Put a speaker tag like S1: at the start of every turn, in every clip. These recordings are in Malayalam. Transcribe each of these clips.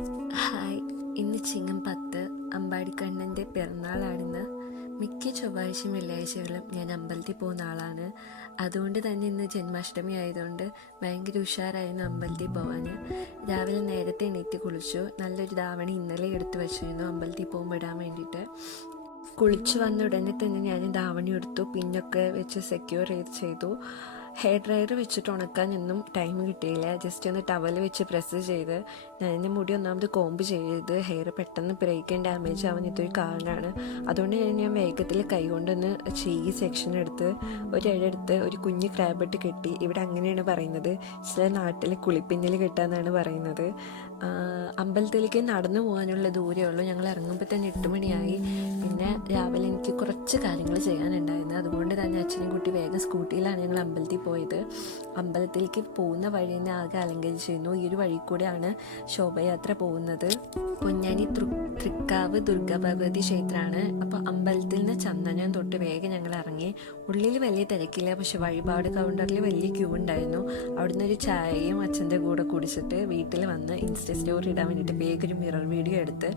S1: ഹായ്. ഇന്ന് ചിങ്ങം പത്ത് അമ്പാടിക്കണ്ണന്റെ പിറന്നാളാണിന്ന്. മിക്ക ചൊവ്വാഴ്ചയും വെള്ളിയാഴ്ചകളും ഞാൻ അമ്പലത്തിൽ പോകുന്ന ആളാണ്. അതുകൊണ്ട് തന്നെ ഇന്ന് ജന്മാഷ്ടമി ആയതുകൊണ്ട് ഭയങ്കര ഉഷാറായിരുന്നു അമ്പലത്തിൽ പോകാൻ രാവിലെ നേരത്തെ എണീറ്റ് കുളിച്ചു. നല്ലൊരു ധാവണി ഇന്നലെ എടുത്തു വച്ചിരുന്നു അമ്പലത്തിൽ പോകുമ്പോൾ ഇടാൻ വേണ്ടിയിട്ട്. കുളിച്ചു വന്ന ഉടനെ തന്നെ ഞാൻ ധാവണി എടുത്തു. പിന്നൊക്കെ വെച്ച് സെക്യൂർ ചെയ്ത് ചെയ്തു. ഹെയർ ഡ്രയർ വെച്ചിട്ട് ഉണക്കാൻ ഒന്നും ടൈം കിട്ടിയില്ല. ജസ്റ്റ് ഒന്ന് ടവൽ വെച്ച് പ്രസ് ചെയ്ത് ഞാൻ എന്റെ മുടി ഒന്നാമത് കോമ്പ് ചെയ്ത് ഹെയർ പെട്ടെന്ന് ബ്രേക്ക് ആൻഡ് ഡാമേജ് ആവുന്ന ഇതൊരു കാരണമാണ്. അതുകൊണ്ട് ഞാൻ ഞാൻ വേഗത്തിൽ കൈകൊണ്ടൊന്ന് ഈ സെക്ഷൻ എടുത്ത് ഒരു ഇഴെടുത്ത് ഒരു കുഞ്ഞ് ക്രാബിട്ട് കെട്ടി. ഇവിടെ അങ്ങനെയാണ് പറയുന്നത്. ചില നാട്ടിൽ കുളിപ്പിന്നൽ കെട്ടാന്നാണ് പറയുന്നത്. അമ്പലത്തിലേക്ക് നടന്നു പോകാനുള്ള ദൂരമേ ഉള്ളൂ. ഞങ്ങൾ ഇറങ്ങുമ്പോൾ തന്നെ എട്ട് മണിയായി. പിന്നെ രാവിലെ എനിക്ക് കുറച്ച് കാര്യങ്ങൾ ചെയ്യാനുണ്ടായിരുന്നു. അതുകൊണ്ട് തന്നെ അച്ഛനും കുട്ടി വേഗം സ്കൂട്ടിയിലാണ് ഞങ്ങൾ അമ്പലത്തിൽ പോയത്. അമ്പലത്തിലേക്ക് പോകുന്ന വഴി തന്നെ ആകെ അലങ്കരിച്ചിരുന്നു. ഈ ഒരു വഴി കൂടെയാണ് ശോഭയാത്ര പോകുന്നത്. പൊന്നാനി തൃ തൃക്കാവ് ദുർഗാഭഗവതി ക്ഷേത്രമാണ്. അപ്പോൾ അമ്പലത്തിൽ നിന്ന് ചന്ദനം തൊട്ട് വേഗം ഞങ്ങൾ ഇറങ്ങി. ഉള്ളിൽ വലിയ തിരക്കില്ല. പക്ഷെ വഴിപാട് കൗണ്ടറിൽ വലിയ ക്യൂ ഉണ്ടായിരുന്നു. അവിടുന്ന് ഒരു ചായയും അച്ഛന്റെ കൂടെ കുടിച്ചിട്ട് വീട്ടിൽ വന്ന് ഇൻസ്റ്റ സ്റ്റോറി ഇടാൻ വേണ്ടിയിട്ട് വേഗം ഒരു മിറർ വീഡിയോ എടുത്ത്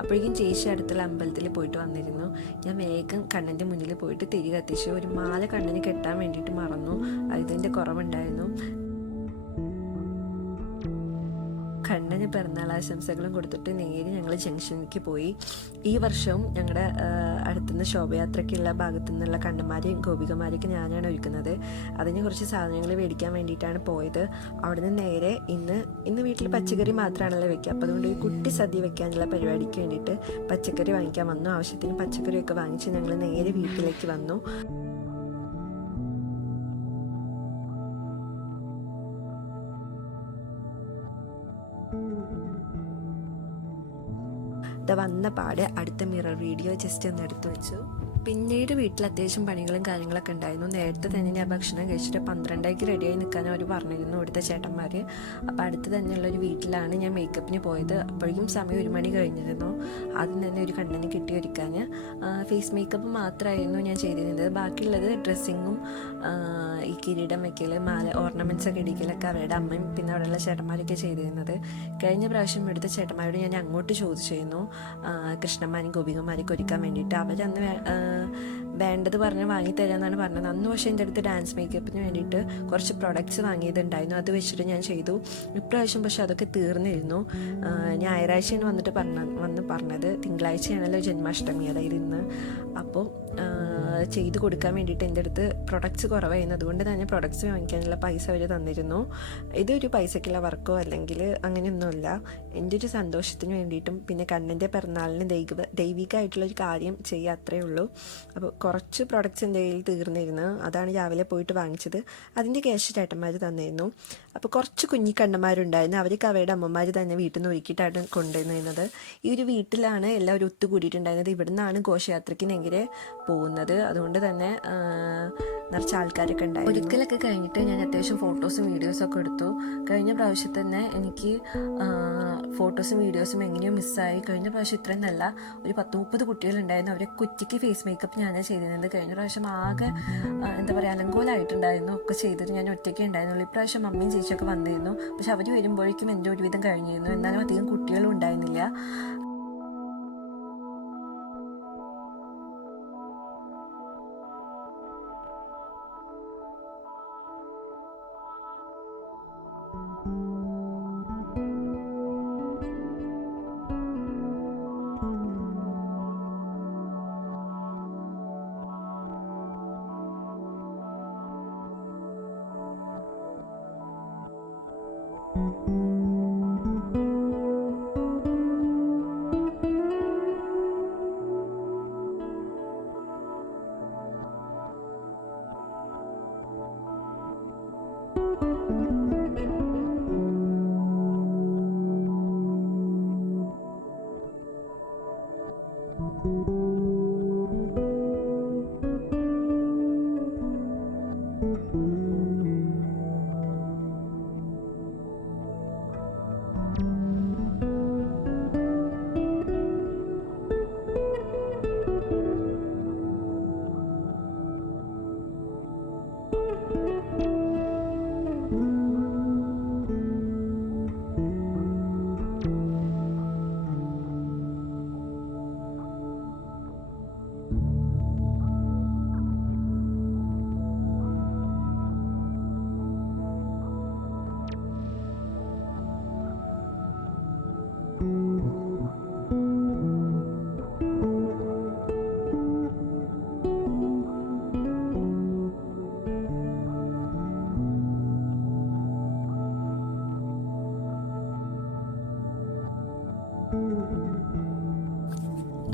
S1: അപ്പോഴേക്കും ചേച്ചി അടുത്തുള്ള അമ്പലത്തിൽ പോയിട്ട് വന്നിരുന്നു. ഞാൻ വേഗം കണ്ണന്റെ മുന്നിൽ പോയിട്ട് തിരി കത്തിച്ചു. ഒരു മാല കണ്ണിന് കെട്ടാൻ വേണ്ടിയിട്ട് മറന്നു. അതിന്റെ കുറവുണ്ടായിരുന്നു. കണ്ണന് പിറന്നാൾ ആശംസകളും കൊടുത്തിട്ട് നേരെ ഞങ്ങൾ ജംഗ്ഷനിലേക്ക് പോയി. ഈ വർഷവും ഞങ്ങളുടെ അടുത്തുനിന്ന് ശോഭയാത്രയ്ക്കുള്ള ഭാഗത്തു നിന്നുള്ള കണ്ണന്മാരെയും ഗോപികമാരെയൊക്കെ ഞാനാണ് ഒരുക്കുന്നത്. അതിന് കുറച്ച് സാധനങ്ങൾ മേടിക്കാൻ വേണ്ടിയിട്ടാണ് പോയത്. അവിടുന്ന് നേരെ ഇന്ന് ഇന്ന് വീട്ടിൽ പച്ചക്കറി മാത്രമാണല്ലോ വെക്കുക അപ്പോൾ അതുകൊണ്ട് ഒരു കുട്ടി സദ്യ വെക്കാനുള്ള പരിപാടിക്ക് വേണ്ടിയിട്ട് പച്ചക്കറി വാങ്ങിക്കാൻ വന്നു. ആവശ്യത്തിന് പച്ചക്കറിയൊക്കെ വാങ്ങിച്ച് ഞങ്ങൾ നേരെ വീട്ടിലേക്ക് വന്നു. വന്ന പാട് അടുത്ത മിറർ വീഡിയോ ജസ്റ്റ് ഒന്ന് എടുത്തു വെച്ചു പിന്നീട് വീട്ടിൽ അത്യാവശ്യം പണികളും കാര്യങ്ങളൊക്കെ ഉണ്ടായിരുന്നു. നേരത്തെ തന്നെ ഞാൻ ഭക്ഷണം കഴിച്ചിട്ട് പന്ത്രണ്ടായിക്ക് റെഡിയായി നിൽക്കാൻ അവർ പറഞ്ഞിരുന്നു ഇവിടുത്തെ ചേട്ടന്മാർ അപ്പോൾ അടുത്ത് തന്നെയുള്ള ഒരു വീട്ടിലാണ് ഞാൻ മേക്കപ്പിന് പോയത്. അപ്പോഴേക്കും സമയം ഒരു മണി കഴിഞ്ഞിരുന്നു. ആദ്യം തന്നെ ഒരു കണ്ണന് കിട്ടി ഒരുക്കാൻ ഫേസ് മേക്കപ്പ് മാത്രമായിരുന്നു ഞാൻ ചെയ്തിരുന്നത്. ബാക്കിയുള്ളത് ഡ്രസ്സിങ്ങും ഈ കിരീടം വെക്കൽ മാല ഓർണമെന്റ്സ് ഒക്കെ ഇടിക്കലൊക്കെ അവരുടെ അമ്മയും പിന്നെ അവിടെയുള്ള ചേട്ടന്മാരൊക്കെ ചെയ്തിരുന്നത്. കഴിഞ്ഞ പ്രാവശ്യം ഇവിടുത്തെ ചേട്ടന്മാരോട് ഞാൻ അങ്ങോട്ട് ചോദിച്ചിരുന്നു. കൃഷ്ണന്മാരും ഗോപികമാരെയൊക്കെ ഒരുക്കാൻ വേണ്ടിയിട്ട്. അവരന്ന് വേണ്ടത് പറഞ്ഞ് വാങ്ങി തരാമെന്നാണ് പറഞ്ഞത്. അന്ന് പക്ഷേ എന്റെ അടുത്ത് ഡാൻസ് മേക്കപ്പിന് വേണ്ടിയിട്ട് കുറച്ച് പ്രൊഡക്ട്സ് വാങ്ങിയതുണ്ടായിരുന്നു. അത് വെച്ചിട്ട് ഞാൻ ചെയ്തു. ഇപ്രാവശ്യം പക്ഷേ അതൊക്കെ തീർന്നിരുന്നു. ഞായറാഴ്ചയാണ് വന്നിട്ട് പറഞ്ഞ വന്ന് പറഞ്ഞത്. തിങ്കളാഴ്ചയാണല്ലോ ജന്മാഷ്ടമി അതായത് ഇന്ന്. അപ്പോൾ ചെയ്ത് കൊടുക്കാൻ വേണ്ടിയിട്ട് എന്റെ അടുത്ത് പ്രൊഡക്ട്സ് കുറവായിരുന്നു. അതുകൊണ്ട് തന്നെ പ്രൊഡക്ട്സ് വാങ്ങിക്കാനുള്ള പൈസ അവർ തന്നിരുന്നു. ഇതൊരു പൈസയ്ക്കുള്ള വർക്കോ അല്ലെങ്കിൽ അങ്ങനെയൊന്നുമില്ല. എന്റെ ഒരു സന്തോഷത്തിന് വേണ്ടിയിട്ടും പിന്നെ കണ്ണന്റെ പിറന്നാളിന് ദൈവ ദൈവികമായിട്ടുള്ള ഒരു കാര്യം ചെയ്യുക അത്രയേ ഉള്ളൂ. അപ്പോൾ കുറച്ച് പ്രൊഡക്ട്സ് എന്റെ കയ്യിൽ തീർന്നിരുന്നു. അതാണ് രാവിലെ പോയിട്ട് വാങ്ങിച്ചത്. അതിന്റെ ക്യാഷ് ചേട്ടന്മാർ തന്നിരുന്നു. അപ്പോൾ കുറച്ച് കുഞ്ഞി കണ്ണന്മാരുണ്ടായിരുന്നു അവർക്ക് അവരുടെ അമ്മമാർ തന്നെ വീട്ടിൽ നിന്ന് ഒരുക്കിയിട്ടാണ് കൊണ്ടുവന്നിരുന്നത്. ഈ ഒരു വീട്ടിലാണ് എല്ലാവരും ഒത്തുകൂടിയിട്ടുണ്ടായിരുന്നത്. ഇവിടെ നിന്നാണ് ഘോഷയാത്രയ്ക്ക് നെങ്കിലെ പോകുന്നത്. അതുകൊണ്ട് തന്നെ നിറച്ച് ആൾക്കാരൊക്കെ ഉണ്ടായിരുന്നു. ഒരിക്കലൊക്കെ കഴിഞ്ഞിട്ട് ഞാൻ അത്യാവശ്യം ഫോട്ടോസും വീഡിയോസും ഒക്കെ എടുത്തു. കഴിഞ്ഞ പ്രാവശ്യം തന്നെ എനിക്ക് ഫോട്ടോസും വീഡിയോസും എങ്ങനെയോ മിസ്സായി. കഴിഞ്ഞ പ്രാവശ്യം ഇത്രയും നല്ല ഒരു പത്ത് മുപ്പത് കുട്ടികളുണ്ടായിരുന്നു. അവരെ കുറ്റിക്ക് ഫേസ് മേക്കപ്പ് ഞാൻ ചെയ്തിരുന്നത്. കഴിഞ്ഞ പ്രാവശ്യം ആകെ എന്താ പറയുക അലങ്കോലായിട്ടുണ്ടായിരുന്നു. ഒക്കെ ചെയ്തിട്ട് ഞാൻ ഒറ്റയ്ക്ക് ഉണ്ടായിരുന്നുള്ളൂ. ഇപ്രാവശ്യം മമ്മിയും ചേച്ചിയൊക്കെ വന്നിരുന്നു. പക്ഷെ അവർ വരുമ്പോഴേക്കും എന്റെ ഒരുവിധം കഴിഞ്ഞിരുന്നു. എന്നാലും അധികം കുട്ടികളും ഉണ്ടായിരുന്നില്ല. Música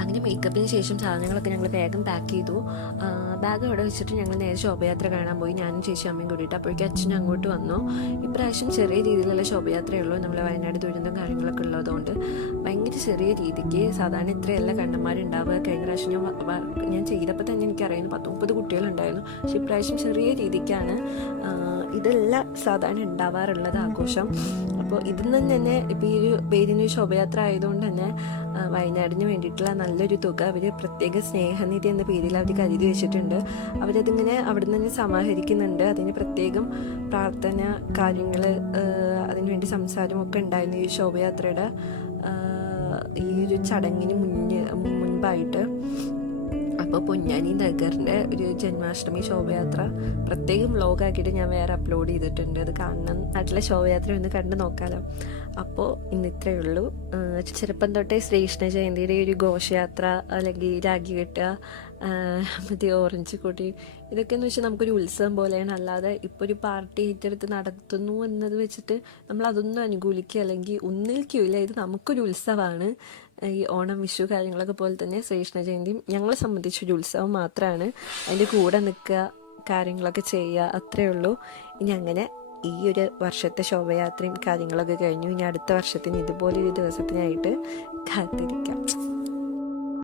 S1: അങ്ങനെ മേക്കപ്പിന് ശേഷം സാധനങ്ങളൊക്കെ ഞങ്ങൾ വേഗം പാക്ക് ചെയ്തു. ബാഗ് അവിടെ വെച്ചിട്ട് ഞങ്ങൾ നേരെ ശോഭയാത്ര കാണാൻ പോയി. ഞാനും ചേച്ചി അമ്മയും കൂടിയിട്ട് അപ്പോഴേക്കും അച്ഛനും അങ്ങോട്ട് വന്നു. ഇപ്രാവശ്യം ചെറിയ രീതിയിലുള്ള ശോഭയാത്രയുള്ളൂ നമ്മളെ വയനാട് ദുരന്തം കാര്യങ്ങളൊക്കെ ഉള്ളതുകൊണ്ട് ഭയങ്കര ചെറിയ രീതിക്ക് സാധാരണ ഇത്രയല്ല കണ്ണന്മാരുണ്ടാവുക. കഴിഞ്ഞ പ്രാവശ്യം ഞാൻ ഞാൻ ചെയ്തപ്പോൾ തന്നെ എനിക്കറിയുന്നു പത്ത് മുപ്പത് കുട്ടികളുണ്ടായിരുന്നു. പക്ഷേ ഇപ്രാവശ്യം ചെറിയ രീതിക്കാണ് ഇതല്ല സാധാരണ ഉണ്ടാവാറുള്ളത് ആഘോഷം. അപ്പോൾ ഇതിൽ നിന്ന് തന്നെ ഇപ്പോൾ ഈ ഒരു പേരിന് ശോഭയാത്ര ആയതുകൊണ്ട് തന്നെ വയനാടിന് വേണ്ടിയിട്ടുള്ള നല്ലൊരു തുക അവർ പ്രത്യേക സ്നേഹനിധി എന്ന പേരിൽ അവർ കരുതി വെച്ചിട്ടുണ്ട്. അവരതിങ്ങനെ അവിടെ നിന്ന് സമാഹരിക്കുന്നുണ്ട്. അതിന് പ്രത്യേകം പ്രാർത്ഥന കാര്യങ്ങൾ അതിനുവേണ്ടി സംസാരമൊക്കെ ഉണ്ടായിരുന്നു ഈ ശോഭയാത്രയുടെ ഈ ഒരു ചടങ്ങിന് മുന്നേ മുൻപായിട്ട്. അപ്പോൾ പൊന്നാനി നഗറിന്റെ ഒരു ജന്മാഷ്ടമി ശോഭയാത്ര. പ്രത്യേകം വ്ലോഗാക്കിയിട്ട് ഞാൻ വേറെ അപ്ലോഡ് ചെയ്തിട്ടുണ്ട്. അത് കാണണം. നാട്ടിലെ ശോഭയാത്ര ഒന്ന് കണ്ടു നോക്കാലോ. അപ്പോൾ ഇന്ന് ഇത്രയേ ഉള്ളൂ ചെറുപ്പം തൊട്ടേ ശ്രീകൃഷ്ണ ജയന്തിയുടെ ഒരു ഘോഷയാത്ര അല്ലെങ്കിൽ രാഗി കെട്ടുക മതി ഓറഞ്ച് കൊടി ഇതൊക്കെ എന്ന് വെച്ചാൽ നമുക്കൊരു ഉത്സവം പോലെയാണ്. അല്ലാതെ ഇപ്പോൾ ഒരു പാർട്ടി ഏറ്റെടുത്ത് നടത്തുന്നു എന്നത് വെച്ചിട്ട് നമ്മൾ അതൊന്നും അനുകൂലിക്കുക അല്ലെങ്കിൽ ഒന്നിൽക്കൂല ഇത് നമുക്കൊരു ഉത്സവമാണ്. ഈ ഓണം വിഷു കാര്യങ്ങളൊക്കെ പോലെ തന്നെ ശ്രീകൃഷ്ണ ജയന്തിയും ഞങ്ങളെ സംബന്ധിച്ചൊരു ഉത്സവം മാത്രമാണ് അതിന്റെ കൂടെ നിൽക്കുക കാര്യങ്ങളൊക്കെ ചെയ്യുക അത്രയേ ഉള്ളൂ. ഇനി അങ്ങനെ ഈ ഒരു വർഷത്തെ ശോഭയാത്രയും കാര്യങ്ങളൊക്കെ കഴിഞ്ഞു. ഇനി അടുത്ത വർഷത്തിന് ഇതുപോലൊരു ദിവസത്തിനായിട്ട് കാത്തിരിക്കാം.